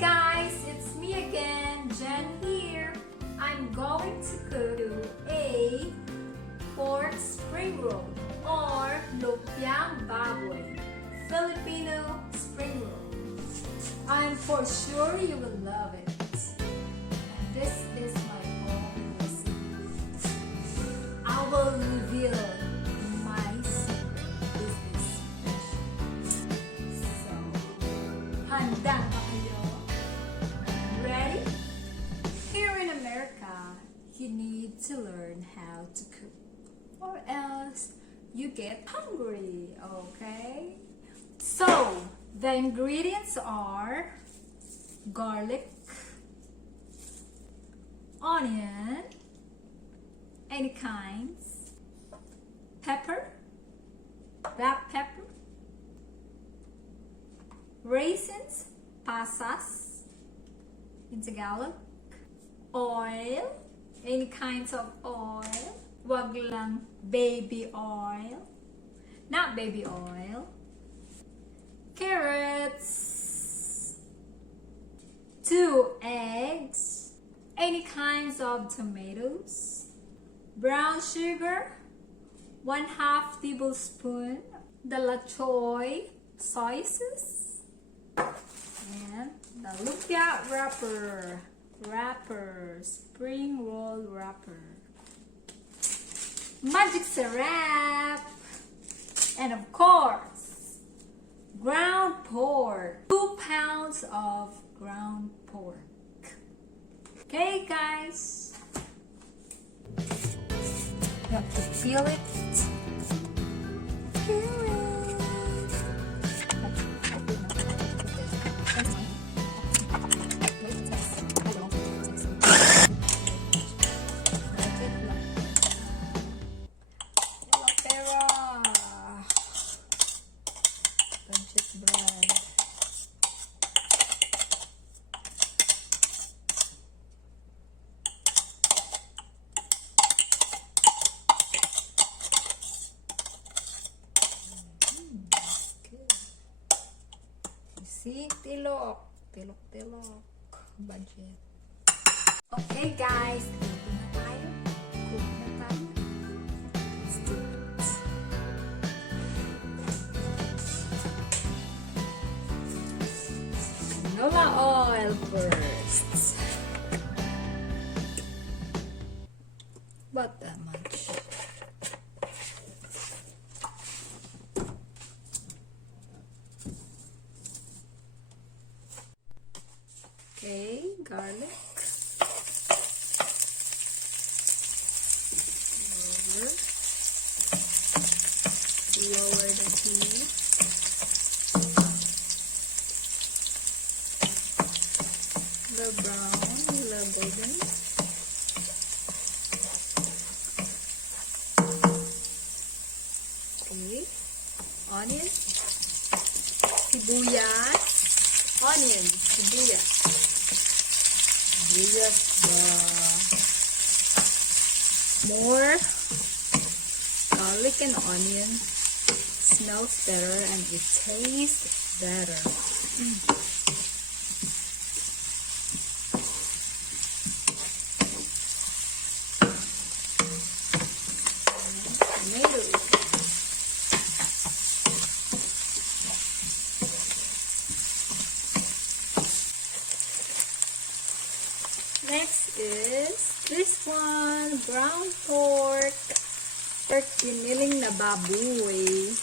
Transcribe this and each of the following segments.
guys, it's me again, Jen here. I'm going to cook a pork spring roll or Lumpiang baboy, Filipino spring roll. I'm for sure you will love it. And this is my own recipe. I will reveal my secret with this dish. So, handa ba kayo? Ready? Here in America, you need to learn how to cook, or else you get hungry, okay? So, the ingredients are garlic, onion, any kinds, pepper, black pepper, raisins, pasas in Tagalog, oil, any kinds of oil, wag lang baby oil, not baby oil, carrots, 2 eggs, any kinds of tomatoes, brown sugar, 1/2 tablespoon, the choy soy sauce, and the lumpia wrapper, spring roll wrapper, magic syrup, and of course, ground pork, 2 pounds of ground pork. Okay, guys, you have to peel it. See, tilok, budget. Okay, guys, cook na tayo. Let's do it. Canola oil first. Not that much. Okay, garlic. Lower the heat. The brown, the golden. Okay, onion, sibuyas, onion, sibuyas. More garlic and onion smells better and it tastes better. Tomatoes. Next is this one, ground pork. Pork giniling na baboy.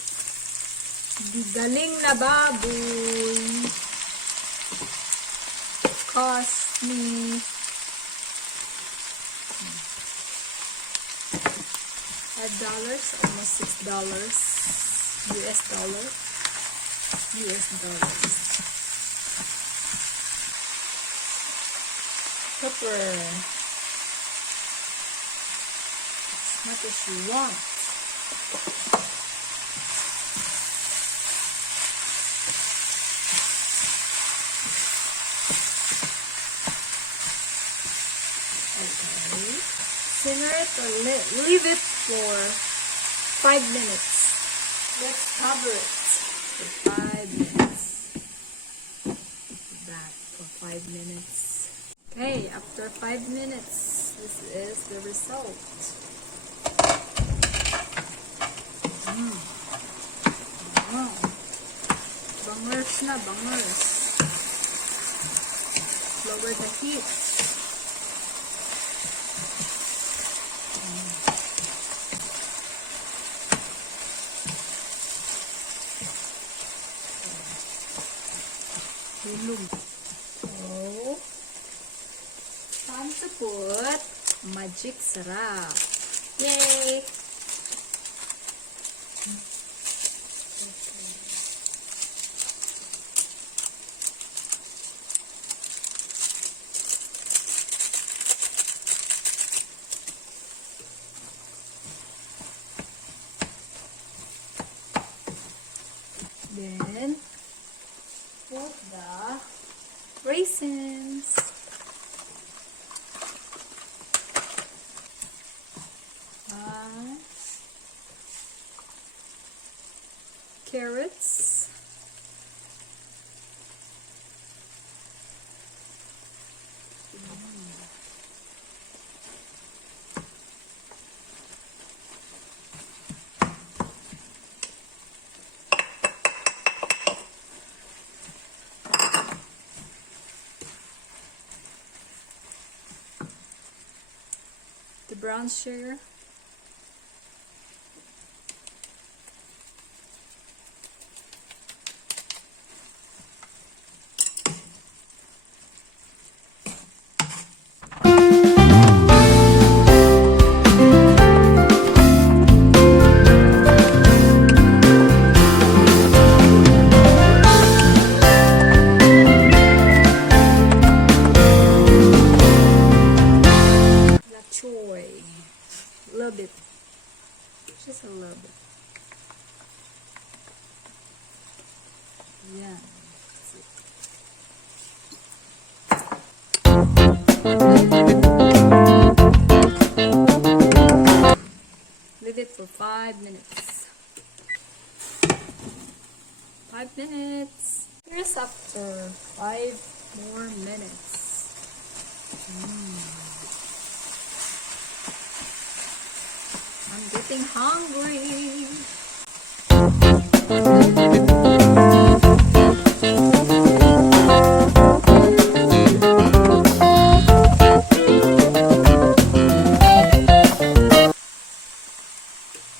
Galing na baboy. Cost me $5, almost $6 US dollars. Pepper. As much as you want. Okay. Simmer it or leave it for 5 minutes. Let's cover it for 5 minutes. That. 5 minutes. Okay, after 5 minutes, this is the result. Wow. Bangers na, bangers. Lower the heat. So, time to put magic sarap. Yay! Then, put the raisins. Carrots. The brown sugar. A little bit, just a little bit. Yeah. Leave it for 5 minutes. 5 minutes. Here's after 5 more minutes. I'm getting hungry.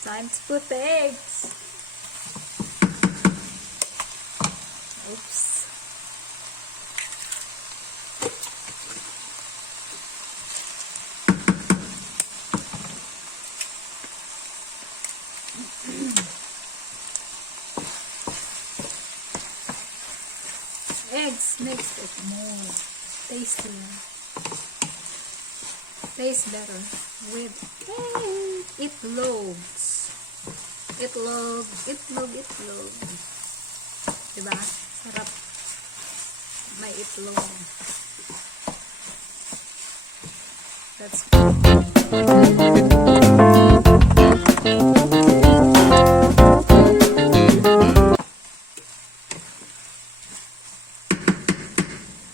Time to put the eggs. Oops. Eggs makes it more tasty. Tastes better with itlogs. Itlog. Diba? Sarap. May itlog. That's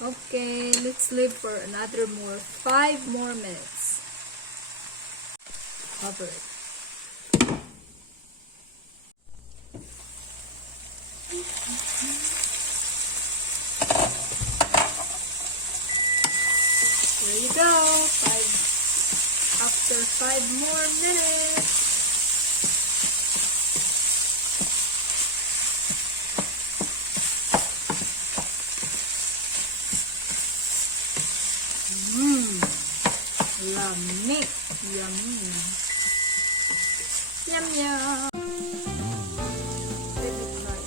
okay, let's leave for another 5 more minutes. Cover it. There you go. After 5 more minutes. Yummy. Yum yum. Let me try.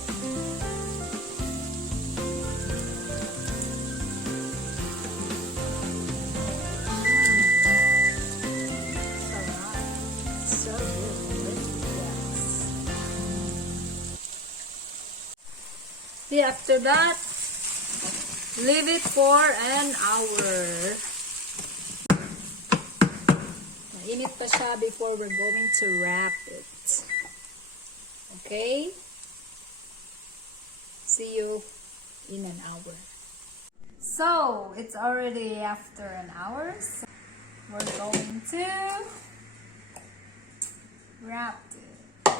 So good. Yes. See, after that, leave it for an hour. Init pa siya before we're going to wrap it. Okay? See you in an hour. So it's already after an hour. So we're going to wrap it.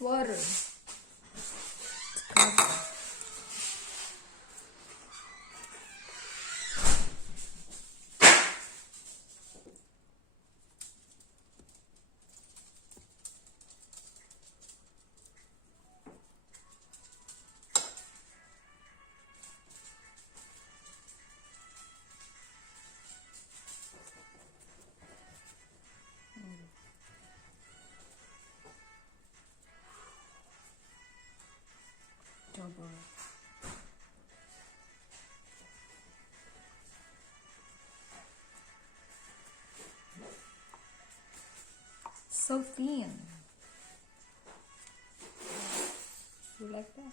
Water. Double. So thin. You like that?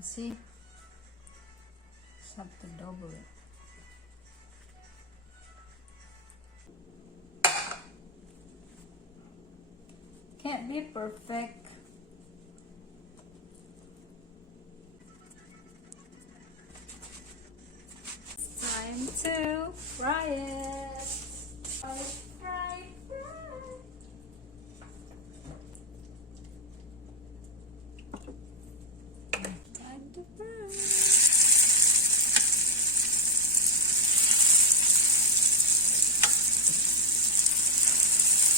See? Just have to double it. Can't be perfect. It's time to fry it. Fry, fry, fry. Time to fry.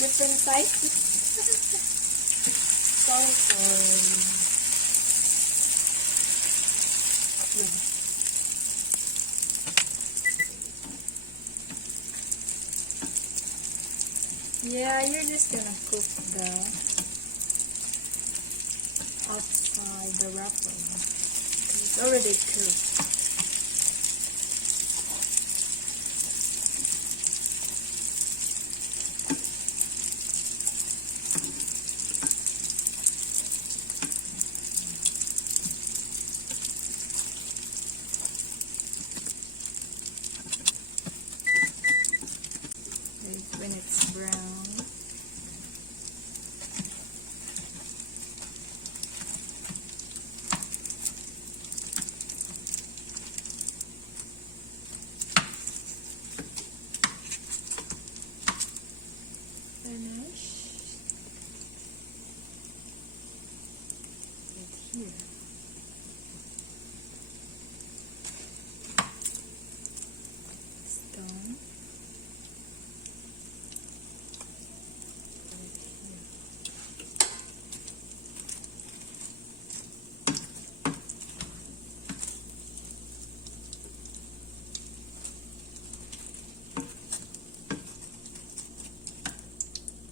Different sizes. So good. Yeah, you're just gonna cook the outside the wrapper. It's already cooked. When it's brown. Finish it here. It's done.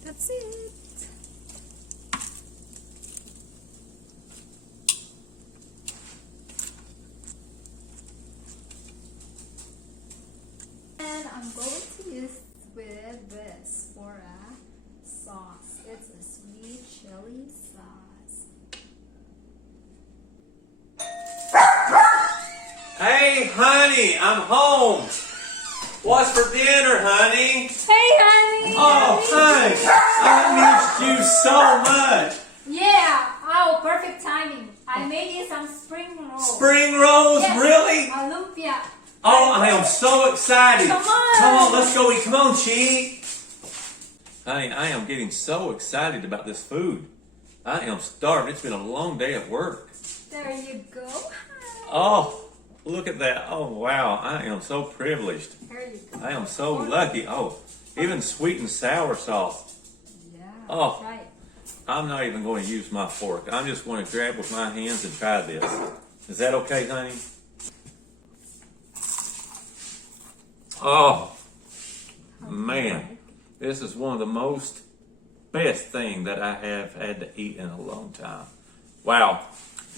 That's it. And I'm going to use with this for a sauce. It's a sweet chili sauce. Hey, honey, I'm home. What's for dinner, honey? Hey, honey. Oh, honey, I missed you so much. Yeah. Oh, perfect timing. I made you some spring rolls. Spring rolls, Yes. really? A lumpia. Oh, I am so excited. Come on. Come on, let's go eat. Come on, Chi. Honey, I am getting so excited about this food. I am starved. It's been a long day at work. There you go. Oh, look at that. Oh, wow. I am so privileged. There you go. I am so lucky. Oh, even sweet and sour sauce. Yeah. Oh. Right. I'm not even going to use my fork. I'm just going to grab with my hands and try this. Is that okay, honey? Oh, man. This is one of the most best thing that I have had to eat in a long time. Wow.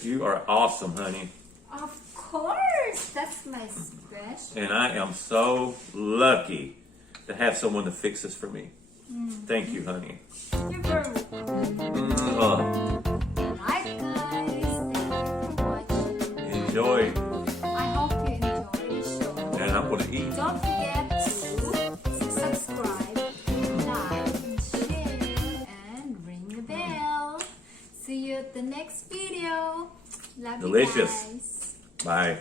You are awesome, honey. Of course. That's my special. And I am so lucky to have someone to fix this for me. Thank you, honey. You're very welcome. Alright, guys. Thank you for watching. Enjoy. I hope you enjoyed the show. And I'm going to eat. Don't forget to subscribe, like, and share, and ring the bell. See you at the next video. Love Delicious. you guys. Bye.